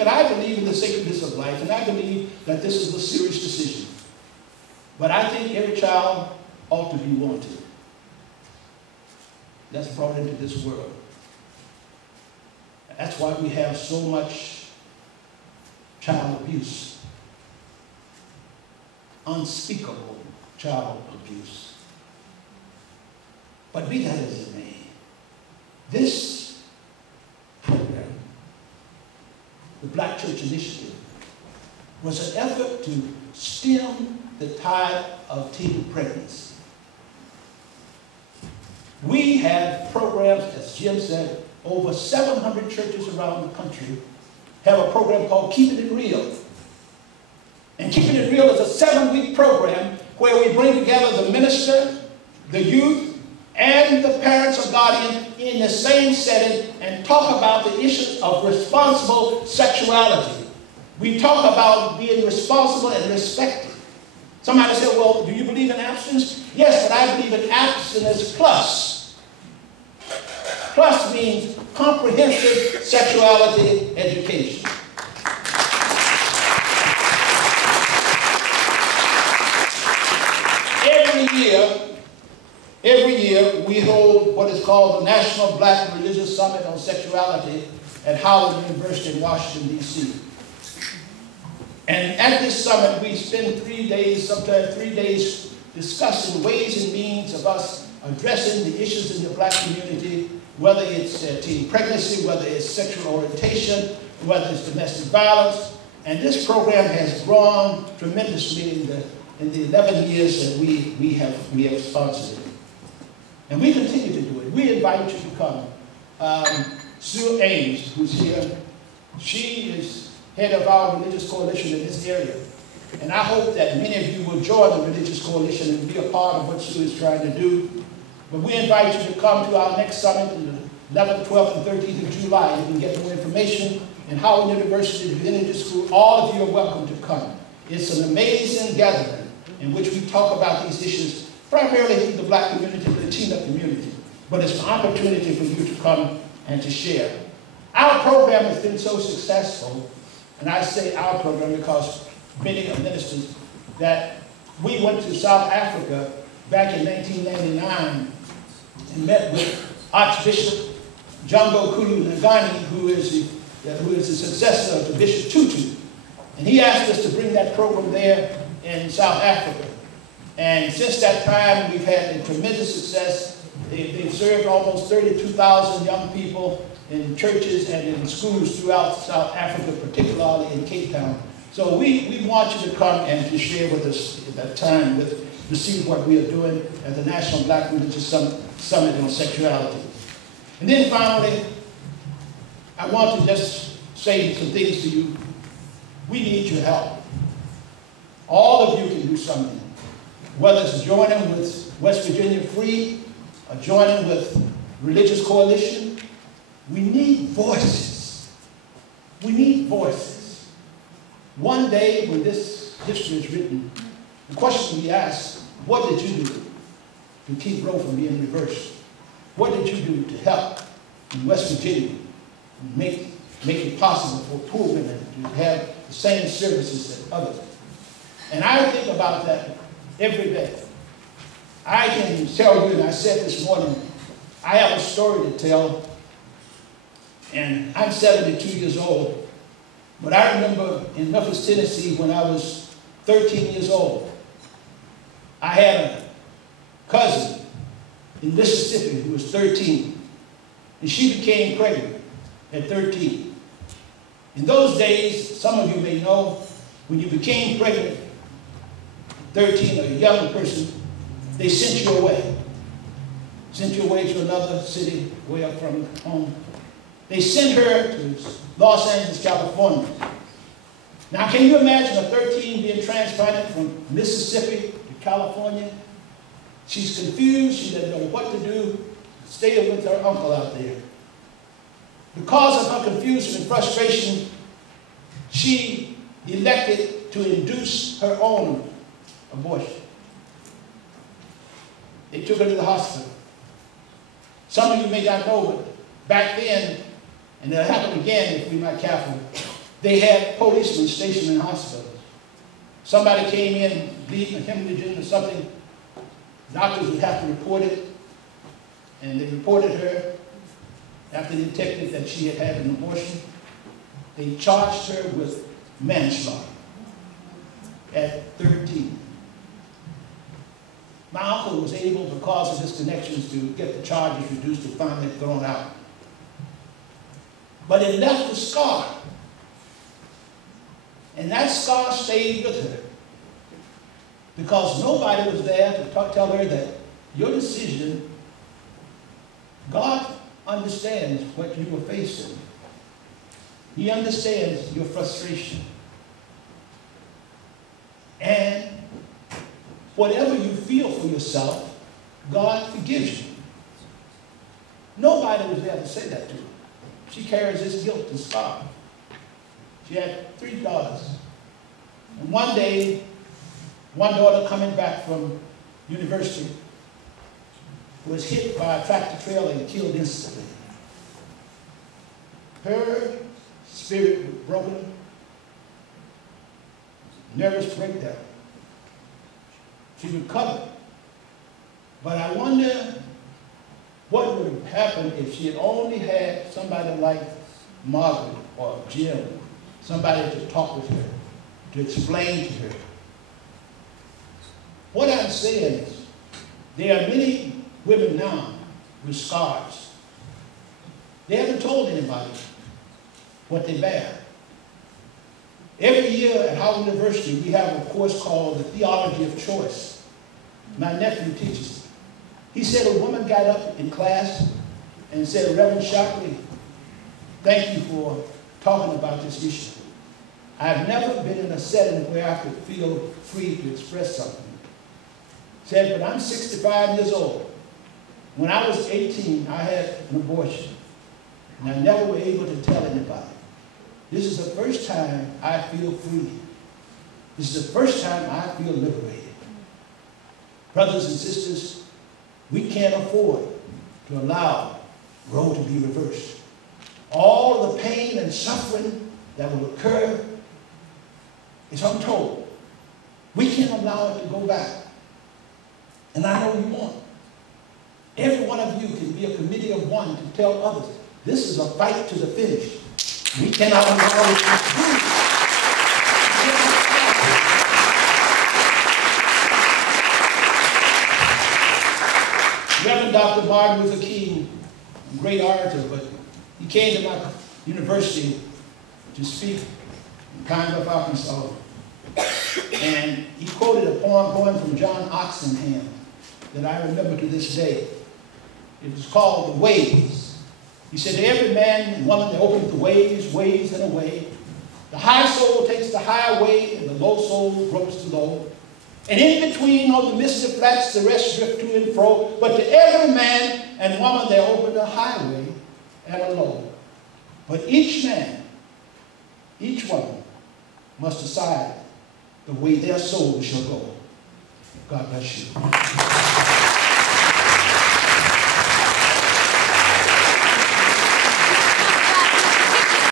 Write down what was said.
keep it. I believe in the sacredness of life, and I believe that this is a serious decision. But I think every child ought to be wanted. That's brought into this world. That's why we have so much child abuse. Unspeakable child abuse. But be that as it may, this program, the Black Church Initiative, was an effort to stem the tide of teen pregnancy. We have programs, as Jim said, over 700 churches around the country have a program called Keeping It Real. And Keeping It Real is a 7-week program where we bring together the minister, the youth, and the parents or guardian in the same setting and talk about the issues of responsible sexuality. We talk about being responsible and respected. Somebody said, well, do you believe in abstinence? Yes, but I believe in abstinence plus. Plus means comprehensive sexuality education. Every year we hold what is called the National Black Religious Summit on Sexuality at Howard University in Washington, D.C. And at this summit we spend 3 days, sometimes 3 days, discussing ways and means of us addressing the issues in the black community, whether it's teen pregnancy, whether it's sexual orientation, whether it's domestic violence. And this program has grown tremendously in the 11 years that we have sponsored it. And we continue to do it. We invite you to come. Sue Ames, who's here, she is head of our religious coalition in this area. And I hope that many of you will join the religious coalition and be a part of what Sue is trying to do. But we invite you to come to our next summit on the 11th, 12th, and 13th of July. You can get more information in Howard University Divinity School. All of you are welcome to come. It's an amazing gathering in which we talk about these issues, primarily to the black community, to the teen community. But it's an opportunity for you to come and to share. Our program has been so successful, and I say our program because many are ministers, that we went to South Africa back in 1999 and met with Archbishop Jungo Kulu Ngani, who is the successor of the Bishop Tutu. And he asked us to bring that program there in South Africa. And since that time, we've had a tremendous success. They've served almost 32,000 young people in churches and in schools throughout South Africa, particularly in Cape Town. So we want you to come and to share with us at that time, to see what we are doing at the National Black Religious Summit on Sexuality. And then finally, I want to just say some things to you. We need your help. All of you can do something, whether it's joining with West Virginia Free or joining with Religious Coalition. We need voices. We need voices. One day when this history is written, the question will be asked, what did you do to keep Roe from being reversed? What did you do to help in West Virginia make it possible for poor women to have the same services that others? And I think about that every day. I can tell you, and I said this morning, I have a story to tell, and I'm 72 years old, but I remember in Memphis, Tennessee, when I was 13 years old, I had a cousin in Mississippi who was 13, and she became pregnant at 13. In those days, some of you may know, when you became pregnant, 13, or a young person, they sent you away. Sent you away to another city way up from home. They sent her to Los Angeles, California. Now, can you imagine a 13 being transplanted from Mississippi to California? She's confused. She doesn't know what to do. Staying with her uncle out there. Because of her confusion and frustration, she elected to induce her own abortion. They took her to the hospital. Some of you may not know, but back then, and it'll happen again if we're not careful, They had policemen stationed in hospitals. Somebody came in, bleeding, hemorrhaging or something. Doctors would have to report it. And they reported her after they detected that she had had an abortion. They charged her with manslaughter at 13. My uncle was able, because of his connections, to get the charges reduced and finally thrown out. But it left a scar. And that scar stayed with her. Because nobody was there to tell her that your decision, God understands what you were facing. He understands your frustration. And whatever you feel for yourself, God forgives you. Nobody was there to say that to her. She carries this guilt and scar. She had 3 daughters. And one day, one daughter coming back from university was hit by a tractor trailer and killed instantly. Her spirit was broken, nervous breakdown. She recovered. But I wonder what would have happened if she had only had somebody like Margaret or Jim, somebody to talk with her, to explain to her. What I'm saying is, there are many women now with scars. They haven't told anybody what they bear. Every year at Howard University, we have a course called the Theology of Choice. My nephew teaches it. He said a woman got up in class and said, Reverend Shockley, thank you for talking about this issue. I've never been in a setting where I could feel free to express something. Said, but I'm 65 years old. When I was 18, I had an abortion, and I never was able to tell anybody. This is the first time I feel free. This is the first time I feel liberated. Brothers and sisters, we can't afford to allow Roe to be reversed. All the pain and suffering that will occur is untold. We can't allow it to go back. And I know you won't. Every one of you can be a committee of one to tell others, this is a fight to the finish. We cannot allow it to lose. Reverend Dr. Martin Luther King, a great orator, but he came to my university to speak in Pine Bluff, Arkansas. And he quoted a poem from John Oxenham that I remember to this day. It was called The Ways. He said, to every man and woman that opens the ways, ways and a way, the high soul takes the high way, and the low soul gropes the low. And in between on the misty flats, the rest drift to and fro. But to every man and woman there open a highway and a low. But each man, each woman, must decide the way their soul shall go. God bless you.